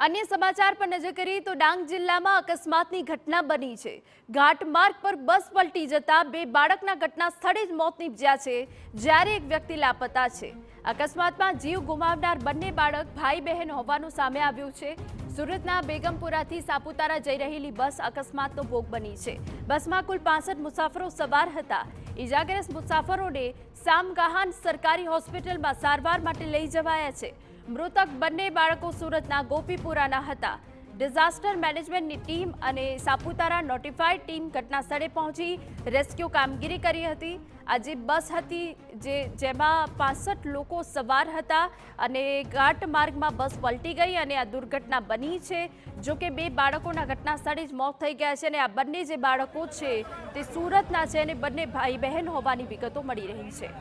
अन्य समाचार पर नजर करिए तो डांग जिल्लाમાં અકસ્માતની ઘટના બની છે। ઘાટ માર્ગ પર બસ પલટી જતા બે બાળકના ઘટના સ્થળે જ મોત નીપજ્યા છે, જ્યારે એક વ્યક્તિ લાપતા છે। અકસ્માતમાં જીવ ગુમાવનાર બંને બાળક ભાઈ બહેન હોવાનું સામે આવ્યું છે। સુરતના બેગમપુરાથી સાપુતારા જઈ રહેલી બસ અકસ્માતનો ભોગ બની છે। બસમાં કુલ 65 મુસાફરો સવાર હતા। ઇજાગ્રસ્ત મુસાફરોને સામગાહાન સરકારી હોસ્પિટલમાં સારવાર માટે લઈ જવાયા છે। મૃતક બંને બાળકો સુરતના ગોપીપુરાના હતા। ડિઝાસ્ટર મેનેજમેન્ટની ટીમ અને સાપુતારા નોટિફાઈડ ટીમ ઘટના સ્થળે પહોંચી રેસ્ક્યુ કામગીરી કરી હતી। આ જે બસ હતી જેમાં 65 લોકો સવાર હતા અને ઘાટ માર્ગમાં બસ પલટી ગઈ અને આ દુર્ઘટના બની છે। જો કે બે બાળકોના ઘટના સ્થળે જ મોત થઈ ગયા છે અને આ બંને જે બાળકો છે તે સુરતના છે અને બંને ભાઈ બહેન હોવાની વિગતો મળી રહી છે।